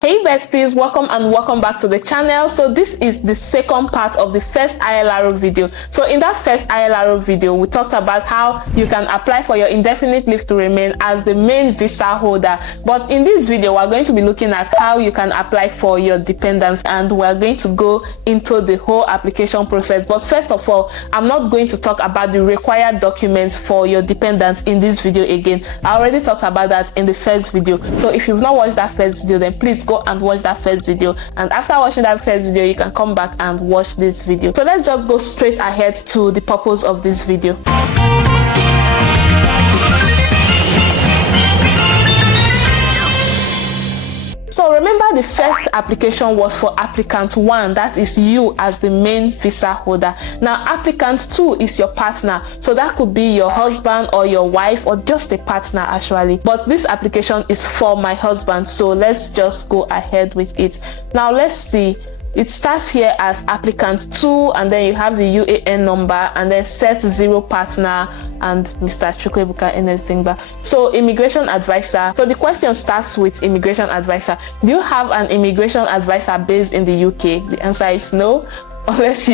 Hey besties, welcome back to the channel. So this is the second part of the first ILR video. So in that first ILR video, we talked about how you can apply for your indefinite leave to remain as the main visa holder. But in this video, we're going to be looking at how you can apply for your dependents, and we're going to go into the whole application process. But first of all, I'm not going to talk about the required documents for your dependents in this video again. I already talked about that in the first video. So if you've not watched that first video, then please go and watch that first video, and after watching that first video you can come back and watch this video. So let's just go straight ahead to the purpose of this video. So remember, the first application was for applicant 1, that is you as the main visa holder. Now applicant 2 is your partner, so that could be your husband or your wife or just a partner actually, but this application is for my husband, so let's just go ahead with it. Now let's see. It starts here as applicant 2, and then you have the UAN number, and then set 0 partner and Mr. Ugboka NS Dingba. So immigration advisor. So the question starts with immigration advisor. Do you have an immigration advisor based in the UK? The answer is no, unless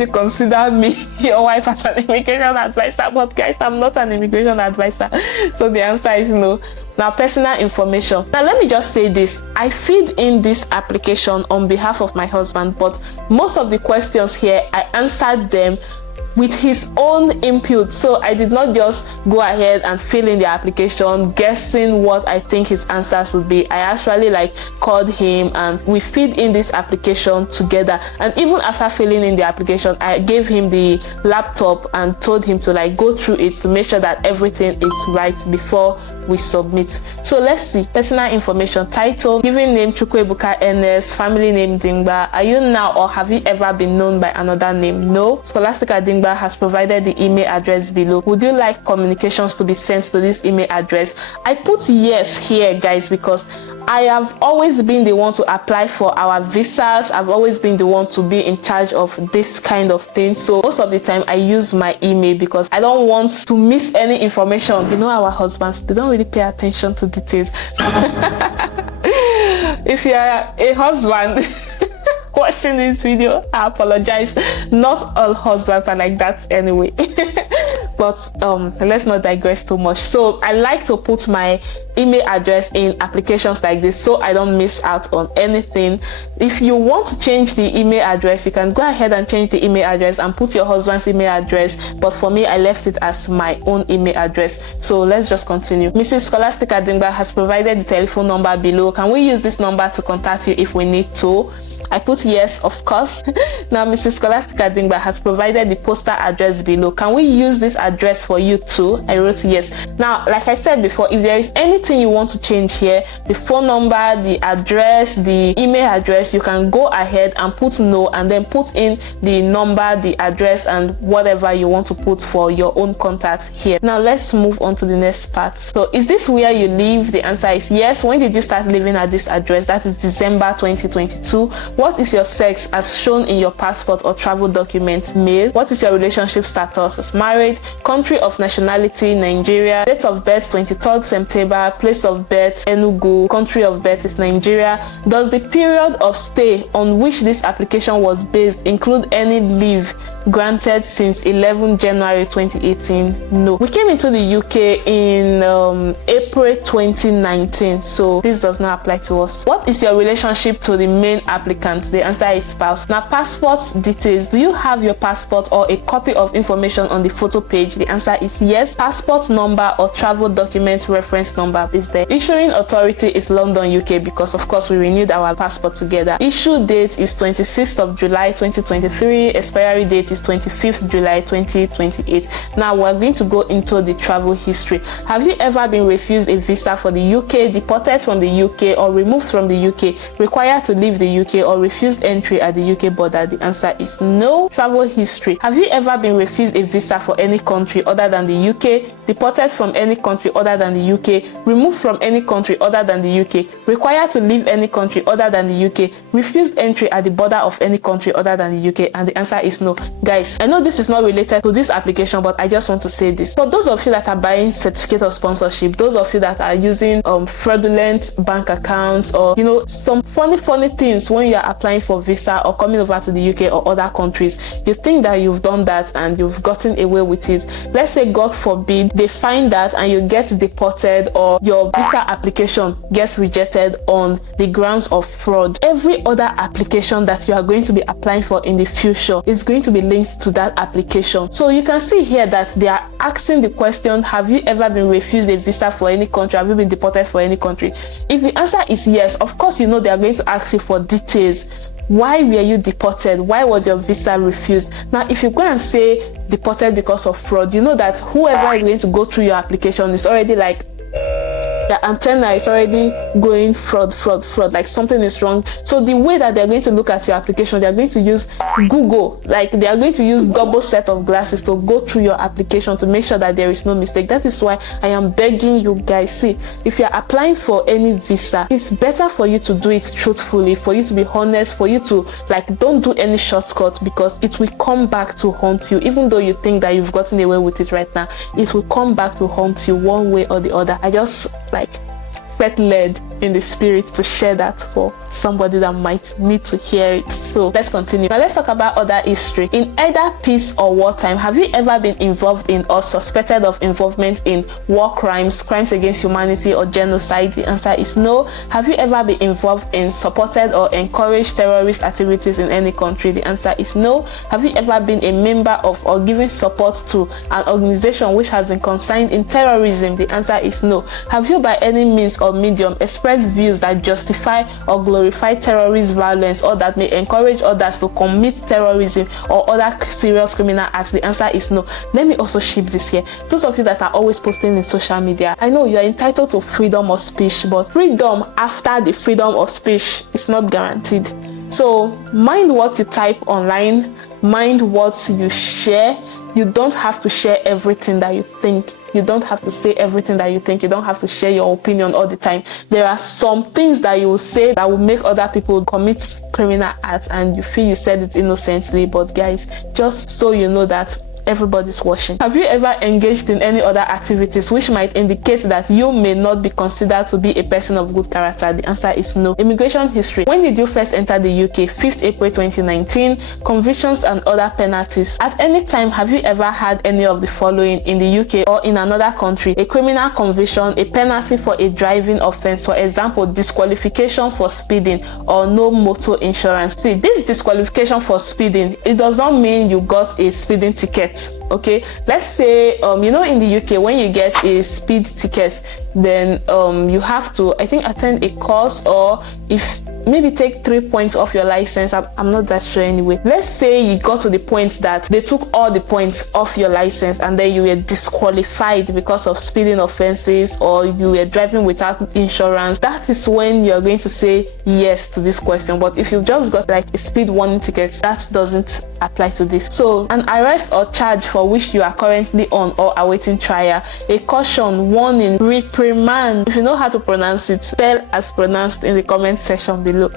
you consider me your wife as an immigration advisor. But guys, I'm not an immigration advisor, so the answer is no. Now, personal information. Now let me just say this, I filled in this application on behalf of my husband, but most of the questions here I answered them with his own input. So I did not just go ahead and fill in the application guessing what I think his answers would be. I actually called him and we filled in this application together, and even after filling in the application I gave him the laptop and told him to go through it to make sure that everything is right before we submit. So let's see. Personal information: title, given name Ugboka NS, family name Dingba. Are you now or have you ever been known by another name? No. Scholastica Dingba has provided the email address below. Would you like communications to be sent to this email address? I put yes here, guys, because I have always been the one to apply for our visas. I've always been the one to be in charge of this kind of thing. So most of the time I use my email because I don't want to miss any information. You know, our husbands, they don't really pay attention to details. If you are a husband watching this video, I apologize. Not all husbands are like that anyway. But let's not digress too much. So I like to put my email address in applications like this so I don't miss out on anything. If you want to change the email address, you can go ahead and change the email address and put your husband's email address, but for me I left it as my own email address. So let's just continue. Mrs. Scholastica Dingba has provided the telephone number below. Can we use this number to contact you if we need to? I put yes, of course. Now Mrs. Scholastica Dingba has provided the postal address below. Can we use this address for you too? I wrote yes. Now, like I said before, if there is anything you want to change here, the phone number, the address, the email address, you can go ahead and put no, and then put in the number, the address, and whatever you want to put for your own contact here. Now let's move on to the next part. So is this where you live? The answer is yes. When did you start living at this address? That is December 2022. What is your sex as shown in your passport or travel document? Male. What is your relationship status? Married. Country of nationality: Nigeria. Date of birth: 23rd September. Place of birth: Enugu. Country of birth is Nigeria. Does the period of stay on which this application was based include any leave granted since 11 January 2018? No. We came into the UK in April 2019, so this does not apply to us. What is your relationship to the main applicant? The answer is spouse. Now, passport details. Do you have your passport or a copy of information on the photo page? The answer is yes. Passport number or travel document reference number is there. Issuing authority is London, UK, because of course we renewed our passport together. Issue date is 26th of July 2023. Expiry date is 25th July 2028. Now we're going to go into the travel history. Have you ever been refused a visa for the UK, deported from the UK, or removed from the UK, required to leave the UK, or refused entry at the UK border? The answer is no. Travel history. Have you ever been refused a visa for any country other than the UK, deported from any country other than the UK, removed from any country other than the UK, required to leave any country other than the UK, refused entry at the border of any country other than the UK, and the answer is no. Guys, I know this is not related to this application, but I just want to say this. For those of you that are buying certificate of sponsorship, those of you that are using fraudulent bank accounts, or some funny things when you are applying for visa or coming over to the UK or other countries, you think that you've done that and you've gotten away with it. Let's say, God forbid, they find that and you get deported, or your visa application gets rejected on the grounds of fraud. Every other application that you are going to be applying for in the future is going to be linked to that application. So you can see here that they are asking the question, have you ever been refused a visa for any country? Have you been deported for any country? If the answer is yes, of course they are going to ask you for details. Why were you deported? Why was your visa refused? Now, if you go and say deported because of fraud, you know that whoever is going to go through your application is already like, the antenna is already going fraud, like something is wrong. So the way that they're going to look at your application, they're going to use Google, like they are going to use double set of glasses to go through your application to make sure that there is no mistake. That is why I am begging you guys, see, if you're applying for any visa, it's better for you to do it truthfully, for you to be honest, for you to don't do any shortcuts, because it will come back to haunt you. Even though you think that you've gotten away with it right now, it will come back to haunt you one way or the other. I just felt led in the spirit to share that for somebody that might need to hear it. So let's continue. Now let's talk about other history. In either peace or wartime, have you ever been involved in or suspected of involvement in war crimes, crimes against humanity, or genocide? The answer is no. Have you ever been involved in, supported, or encouraged terrorist activities in any country? The answer is no. Have you ever been a member of or given support to an organization which has been concerned in terrorism? The answer is no. Have you by any means or medium expressed views that justify or glorify terrorist violence, or that may encourage others to commit terrorism or other serious criminal acts? The answer is no. Let me also ship this here. Those of you that are always posting in social media, I know you are entitled to freedom of speech, but freedom after the freedom of speech is not guaranteed. So mind what you type online, mind what you share. You don't have to share everything that you think. You don't have to say everything that you think. You don't have to share your opinion all the time. There are some things that you will say that will make other people commit criminal acts, and you feel you said it innocently. But guys, just so you know that everybody's watching. Have you ever engaged in any other activities which might indicate that you may not be considered to be a person of good character? The answer is no. Immigration history. When did you first enter the UK? 5th April 2019. Convictions and other penalties. At any time, have you ever had any of the following in the UK or in another country? A criminal conviction, a penalty for a driving offense, for example, disqualification for speeding, or no motor insurance. See, this disqualification for speeding, it does not mean you got a speeding ticket. Okay, let's say in the UK, when you get a speed ticket, then you have to, I think, attend a course, or if maybe take 3 points off your license. I'm not that sure anyway. Let's say you got to the point that they took all the points off your license, and then you were disqualified because of speeding offenses, or you were driving without insurance. That is when you're going to say yes to this question. But if you've just got like a speed warning ticket, that doesn't apply to this. So an arrest or charge for which you are currently on or awaiting trial, a caution, warning, reprimand. If you know how to pronounce it, tell as pronounced in the comment section below.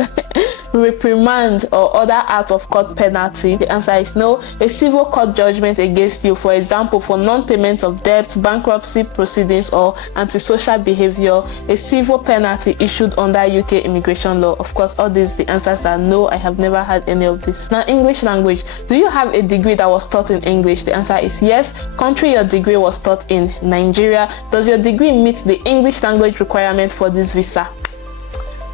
Reprimand or other out of court penalty. The answer is no. A civil court judgment against you, for example, for non-payment of debt, bankruptcy proceedings, or antisocial behavior. A civil penalty issued under UK immigration law. Of course, all these, the answers are no. I have never had any of this. Now, English language. Do you have a degree that was taught in English? The answer is yes. Country your degree was taught in: Nigeria. Does your degree meet the English language requirement for this visa?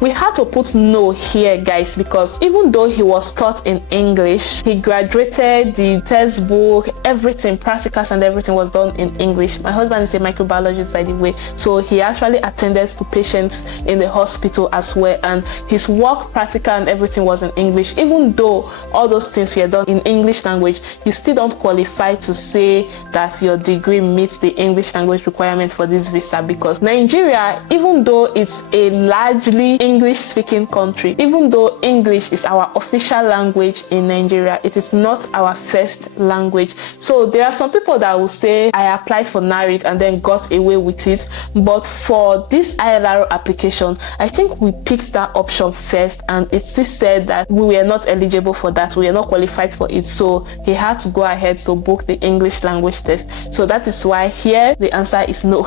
We had to put no here, guys, because even though he was taught in English, he graduated, the textbook, everything, practicals and everything was done in English. My husband is a microbiologist, by the way, so he actually attended to patients in the hospital as well, and his work, practical and everything was in English. Even though all those things were done in English language, you still don't qualify to say that your degree meets the English language requirement for this visa, because Nigeria, even though it's a largely English speaking country. Even though English is our official language in Nigeria, it is not our first language. So there are some people that will say I applied for NARIC and then got away with it, but for this ILR application, I think we picked that option first, and it still said that we were not eligible for that, we were not qualified for it, so he had to go ahead to book the English language test. So that is why here the answer is no.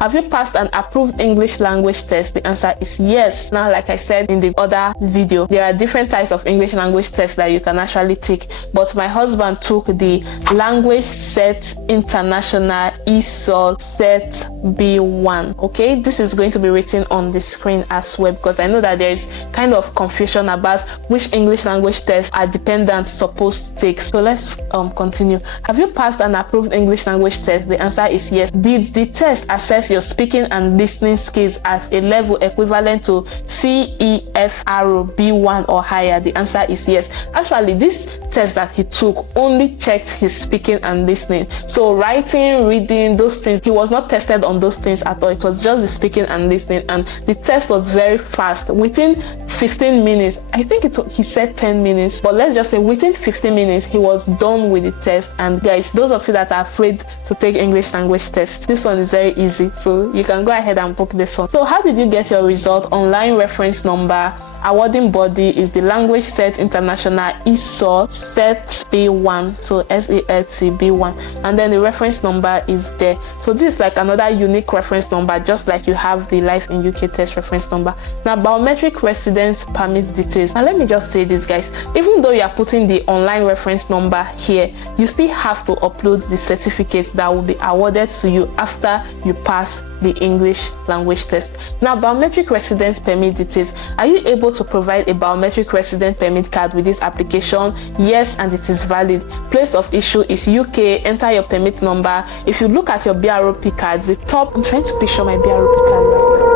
Have you passed an approved English language test? The answer is yes. Now, like I said in the other video, there are different types of English language tests that you can actually take, but my husband took the Language Set International ESOL Set B1. Okay, this is going to be written on the screen as well, because I know that there is kind of confusion about which English language test are dependents supposed to take. So let's continue. Have you passed an approved English language test? The answer is yes. Did the test assess your speaking and listening skills as a level equivalent to CEFR B1 or higher? The answer is yes. Actually, this test that he took only checked his speaking and listening. So writing, reading, those things, he was not tested on those things at all. It was just the speaking and listening, and the test was very fast. Within 15 minutes, I think he said 10 minutes, but let's just say within 15 minutes he was done with the test. And guys, those of you that are afraid to take English language test, this one is very easy, so you can go ahead and book this one. So how did you get your result? Online reference number, awarding body is the Language Set International ESOL Set B1, so SELT B1, and then the reference number is there. So this is like another unique reference number, just like you have the Life in UK test reference number. Now, biometric residence permit details. Now let me just say this, guys, even though you are putting the online reference number here, you still have to upload the certificate that will be awarded to you after you pass the English language test. Now, biometric residence permit details. Are you able to provide a biometric resident permit card with this application? Yes, and it is valid. Place of issue is UK. Enter your permit number. If you look at your BROP cards, the top, I'm trying to picture my BROP card right now.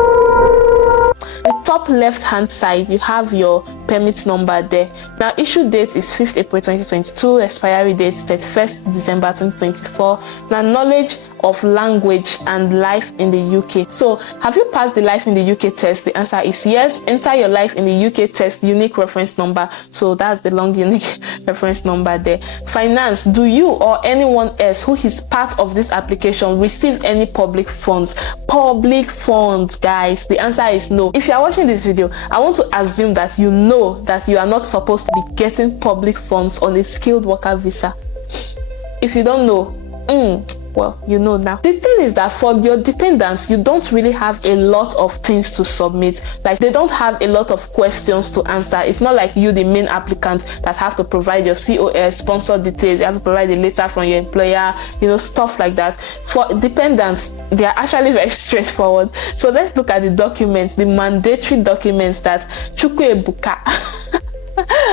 The top left hand side, you have your permit number there. Now, issue date is 5th April 2022, expiry date 31st December 2024. Now, knowledge of language and life in the UK. So have you passed the Life in the UK test? The answer is yes. Enter your Life in the UK test unique reference number. So that's the long unique reference number there. Finance, do you or anyone else who is part of this application receive any public funds? Public funds, guys, the answer is no. If you are watching this video, I want to assume that you know that you are not supposed to be getting public funds on a skilled worker visa. If you don't know, well, you know now. The thing is that for your dependents, you don't really have a lot of things to submit. Like, they don't have a lot of questions to answer. It's not like you, the main applicant, that have to provide your COS, sponsor details, you have to provide a letter from your employer, you know, stuff like that. For dependents, they are actually very straightforward. So let's look at the documents, the mandatory documents that Ugboka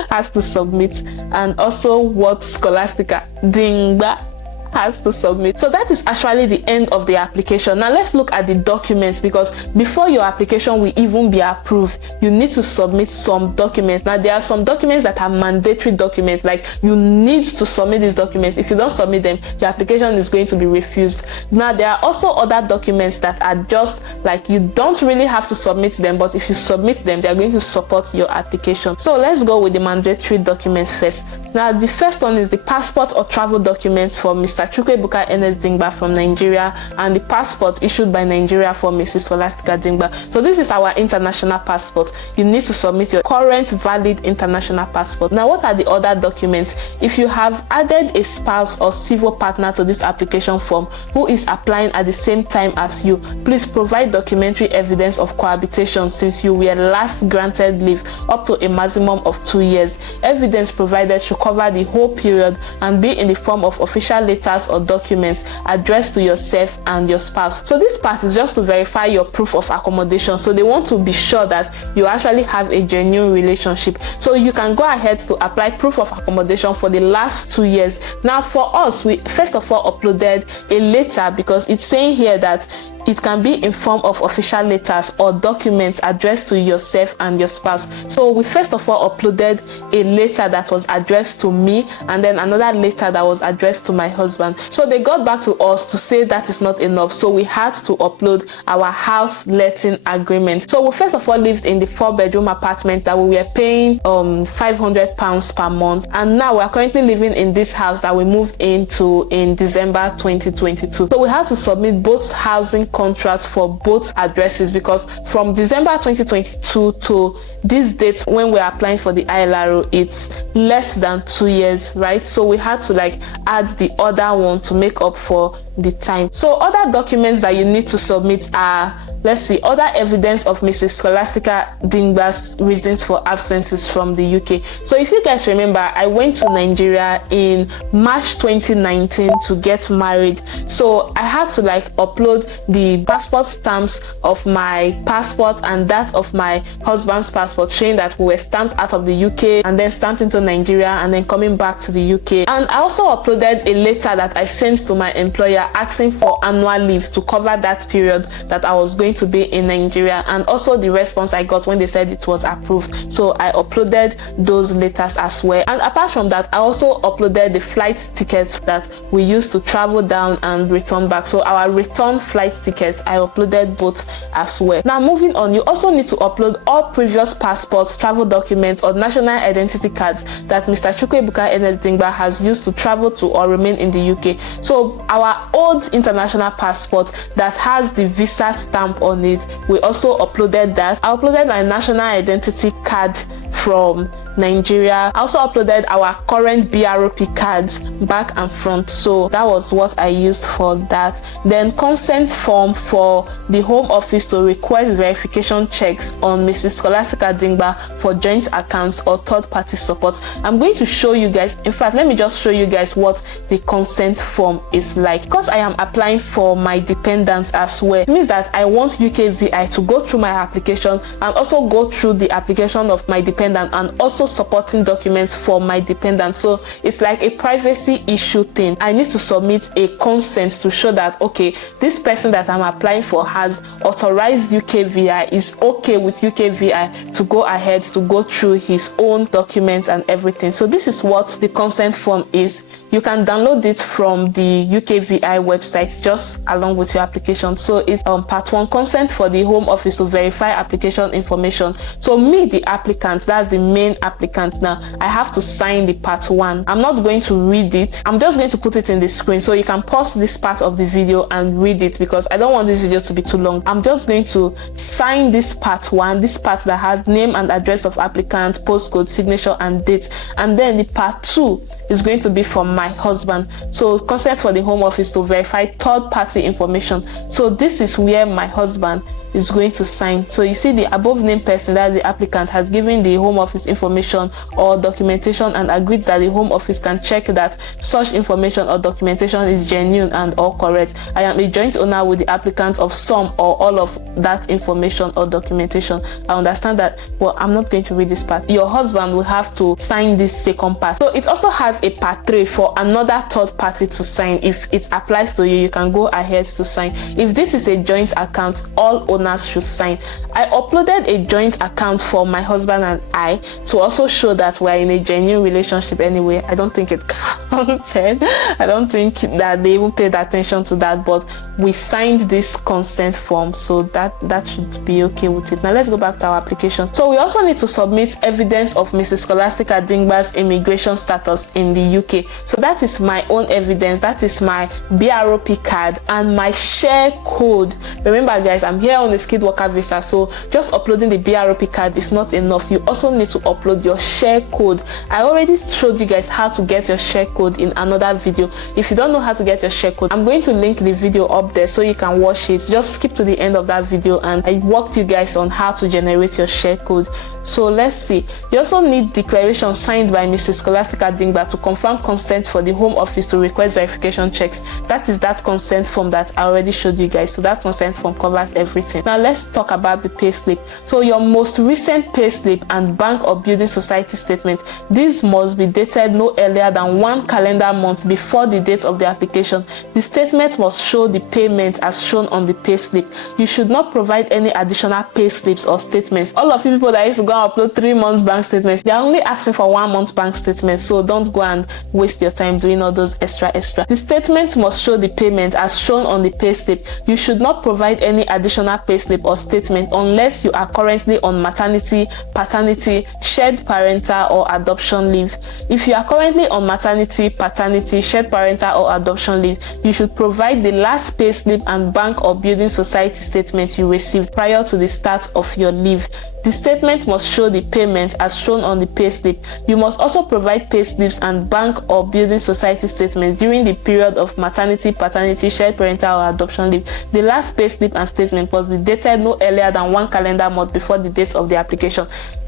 has to submit, and also what Scholastica Dingba has to submit. So that is actually the end of the application. Now let's look at the documents, because before your application will even be approved, you need to submit some documents. Now there are some documents that are mandatory documents, like you need to submit these documents. If you don't submit them, your application is going to be refused. Now there are also other documents that are just like you don't really have to submit them, but if you submit them, they are going to support your application. So let's go with the mandatory documents first. Now the first one is the passport or travel documents for Mr. Ugboka NS Dingba from Nigeria, and the passport issued by Nigeria for Mrs. Scholastica Dingba. So this is our international passport. You need to submit your current valid international passport. Now, what are the other documents? If you have added a spouse or civil partner to this application form who is applying at the same time as you, please provide documentary evidence of cohabitation since you were last granted leave up to a maximum of 2 years. Evidence provided should cover the whole period and be in the form of official letters or documents addressed to yourself and your spouse. So this part is just to verify your proof of accommodation. So they want to be sure that you actually have a genuine relationship. So you can go ahead to apply proof of accommodation for the last 2 years. Now for us, we first of all uploaded a letter, because it's saying here that it can be in form of official letters or documents addressed to yourself and your spouse. So we first of all uploaded a letter that was addressed to me, and then another letter that was addressed to my husband. So they got back to us to say that is not enough, so we had to upload our house letting agreement. So we first of all lived in the 4-bedroom apartment that we were paying £500 per month, and now we are currently living in this house that we moved into in December 2022. So we had to submit both housing contracts for both addresses, because from December 2022 to this date when we're applying for the ILR, it's less than 2 years, right? So we had to like add the other one to make up for the time. So other documents that you need to submit are, let's see, other evidence of Mrs. Scholastica Dingba's reasons for absences from the UK. So if you guys remember, I went to Nigeria in March 2019 to get married. So I had to like upload the passport stamps of my passport and that of my husband's passport, showing that we were stamped out of the UK and then stamped into Nigeria and then coming back to the UK. And I also uploaded a letter that I sent to my employer asking for annual leave to cover that period that I was going to be in Nigeria, and also the response I got when they said it was approved. So I uploaded those letters as well. And apart from that, I also uploaded the flight tickets that we used to travel down and return back. So our return flight tickets, I uploaded both as well. Now moving on, you also need to upload all previous passports, travel documents, or national identity cards that Mr. Ugboka Dingba has used to travel to or remain in the UK. So our old international passport that has the visa stamp on it, we also uploaded that. I uploaded my national identity card from Nigeria. I also uploaded our current BROP cards back and front, so that was what I used for that. Then consent form for the Home Office to request verification checks on Mrs. Scholastica Dingba for joint accounts or third-party support. I'm going to show you guys, in fact, let me just show you guys what the consent form is like. Because I am applying for my dependents as well, it means that I want UKVI to go through my application and also go through the application of my dependent and also supporting documents for my dependent. So it's like a privacy issue thing. I need to submit a consent to show that, okay, this person that I'm applying for has authorized UKVI, is okay with UKVI to go ahead to go through his own documents and everything. So this is what the consent form is. You can download it from the UKVI website just along with your application. So it's part 1, consent for the Home Office to verify application information. So me, the applicant, that's the main applicant, now I have to sign the part 1. I'm not going to read it, I'm just going to put it in the screen, so you can pause this part of the video and read it because I don't want this video to be too long. I'm just going to sign this part 1, this part that has name and address of applicant, postcode, signature and date, and then the part 2 is going to be for my husband. So consent for the Home Office to verify third-party information. So this is where my husband is going to sign. So you see the above named person, that the applicant, has given the Home Office information or documentation and agreed that the Home Office can check that such information or documentation is genuine and all correct. I am a joint owner with the applicant of some or all of that information or documentation. I understand that. Well, I'm not going to read this part. Your husband will have to sign this second part. So it also has a part 3 for another third party to sign. If it applies to you, you can go ahead to sign. If this is a joint account, all owners should sign. I uploaded a joint account for my husband and I to also show that we're in a genuine relationship anyway. I don't think it counted. I don't think that they even paid attention to that, but we signed this consent form, so that should be okay with it. Now let's go back to our application. So we also need to submit evidence of Mrs. Scholastica Dingba's immigration status in the UK. So that is my own evidence, that is my BROP card and my share code. Remember guys, I'm here on a skilled worker visa, so just uploading the BROP card is not enough. You also need to upload your share code. I already showed you guys how to get your share code in another video. If you don't know how to get your share code, I'm going to link the video up there so you can watch it. Just skip to the end of that video and I walked you guys on how to generate your share code. So let's see. You also need declaration signed by Mrs. Scholastica Dingba to confirm consent for the Home Office to request verification checks. That is that consent form that I already showed you guys. So that consent form covers everything. Now let's talk about the payslip. So your most recent payslip and bank or building society statement, these must be dated no earlier than 1 calendar month before the date of the application, the statement must show the payment as shown on the pay slip. You should not provide any additional pay slips or statements. All of you people that used to go and upload 3 months bank statements, they are only asking for 1 month bank statement, so don't go and waste your time doing all those extra. The statement must show the payment as shown on the pay slip. You should not provide any additional pay slip or statement unless you are currently on maternity, paternity, shared parental or adoption leave. If you are currently on maternity, paternity, shared parental or adoption leave, you should provide the last pay slip and bank or building society statement you received prior to the start of your leave. The statement must show the payment as shown on the pay slip. You must also provide pay slips and bank or building society statements during the period of maternity, paternity, shared parental or adoption leave. The last pay slip and statement must be dated no earlier than 1 calendar month before the date of the application.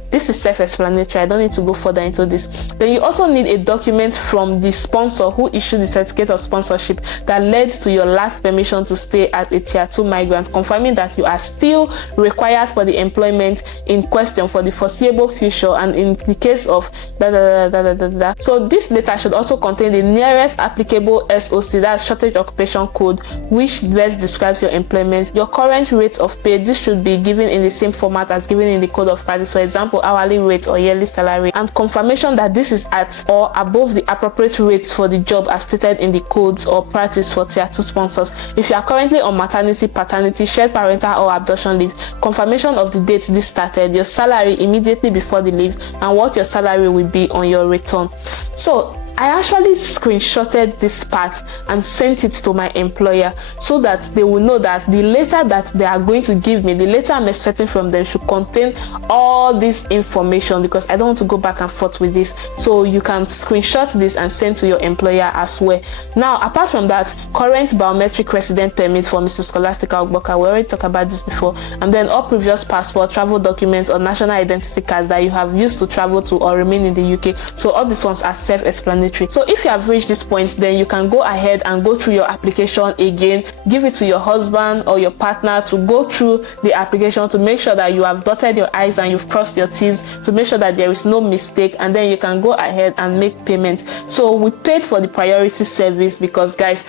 This is self-explanatory. I don't need to go further into this. Then you also need a document from the sponsor who issued the certificate of sponsorship that led to your last permission to stay as a tier 2 migrant, confirming that you are still required for the employment in question for the foreseeable future and in the case of So this letter should also contain the nearest applicable SOC, that's shortage occupation code, which best describes your employment, your current rate of pay. This should be given in the same format as given in the code of practice. For example, hourly rate or yearly salary, and confirmation that this is at or above the appropriate rates for the job as stated in the codes or practice for tier 2 sponsors. If you are currently on maternity, paternity, shared parental or adoption leave, confirmation of the date this started, your salary immediately before the leave, and what your salary will be on your return. So I actually screenshotted this part and sent it to my employer so that they will know that the letter that they are going to give me, the letter I'm expecting from them, should contain all this information, because I don't want to go back and forth with this. So you can screenshot this and send to your employer as well. Now, apart from that, current biometric resident permit for Mrs. Scholastica Ugboka, we already talked about this before, and then all previous passport, travel documents or national identity cards that you have used to travel to or remain in the UK. So all these ones are self-explanatory. So if you have reached this point, then you can go ahead and go through your application again, give it to your husband or your partner to go through the application to make sure that you have dotted your I's and you've crossed your T's, to make sure that there is no mistake, and then you can go ahead and make payment. So we paid for the priority service because, guys,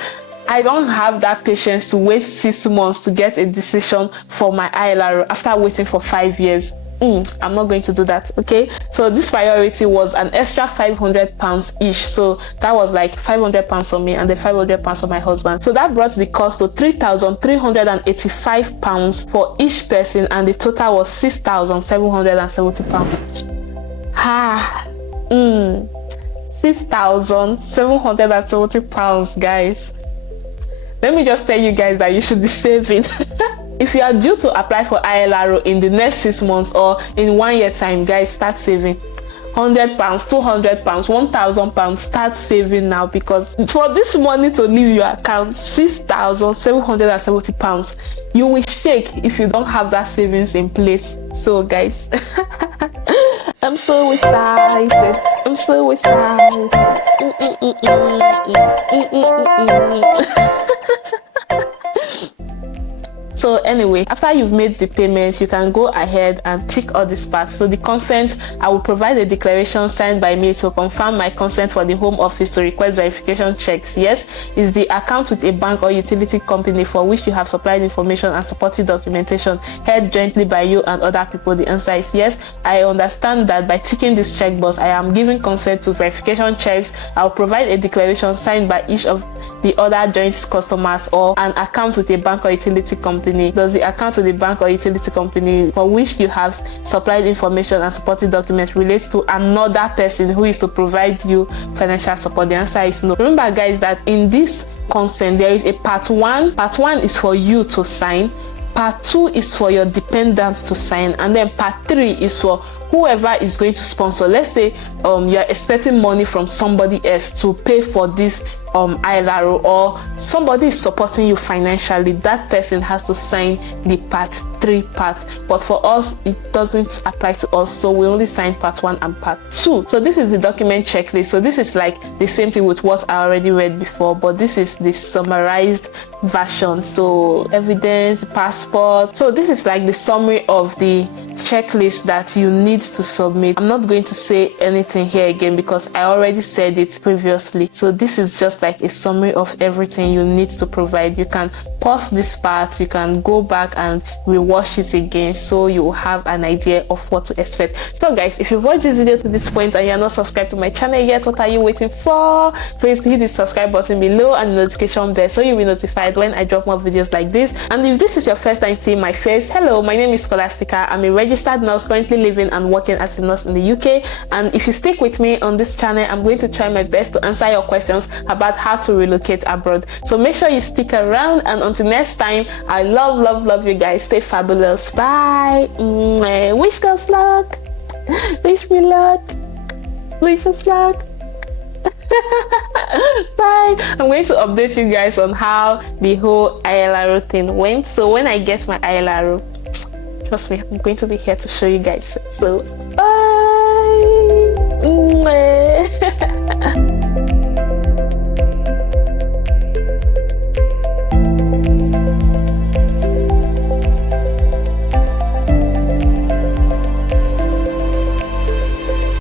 I don't have that patience to wait 6 months to get a decision for my ILR after waiting for 5 years. I'm not going to do that. Okay, so this priority was an extra £500 each, so that was like £500 for me and then £500 for my husband. So that brought the cost to £3,385 for each person, and the total was £6,770. £6,770, guys. Let me just tell you guys that you should be saving. If you are due to apply for ILR in the next 6 months or in 1 year time, guys, start saving. £100, £200, £1,000, start saving now, because for this money to leave your account, £6,770, you will shake if you don't have that savings in place. So, guys, I'm so excited. I'm so excited. So anyway, after you've made the payment, you can go ahead and tick all these parts. So the consent, I will provide a declaration signed by me to confirm my consent for the Home Office to request verification checks. Yes, is the account with a bank or utility company for which you have supplied information and supporting documentation held jointly by you and other people? The answer is yes. I understand that by ticking this checkbox, I am giving consent to verification checks. I will provide a declaration signed by each of the other joint customers or an account with a bank or utility company. Does the account with the bank or utility company for which you have supplied information and supporting documents relates to another person who is to provide you financial support? The answer is no. Remember, guys, that in this consent there is a part 1. Part 1 is for you to sign. Part 2 is for your dependents to sign, and then part 3 is for whoever is going to sponsor. Let's say you're expecting money from somebody else to pay for this ILR, or somebody is supporting you financially. That person has to sign the part 3 part, but for us it doesn't apply to us, so we only sign part 1 and part 2. So this is the document checklist. So this is like the same thing with what I already read before, but this is the summarized version. So evidence, passport. So this is like the summary of the checklist that you need to submit. I'm not going to say anything here again because I already said it previously. So this is just like a summary of everything you need to provide. You can pause this part, you can go back and rewatch it again so you will have an idea of what to expect. So guys, if you've watched this video to this point and you're not subscribed to my channel yet, what are you waiting for? Please hit the subscribe button below and the notification bell so you'll be notified when I drop more videos like this. And if this is your first time seeing my face, hello, my name is Scholastica. I'm a registered nurse currently living and working as a nurse in the UK. And if you stick with me on this channel, I'm going to try my best to answer your questions about how to relocate abroad. So make sure you stick around, and until next time, I love you guys. Stay fabulous. Bye. Wish us luck. Wish me luck. Wish us luck. Bye. I'm going to update you guys on how the whole ILR thing went. So when I get my ILR, trust me, I'm going to be here to show you guys. So bye.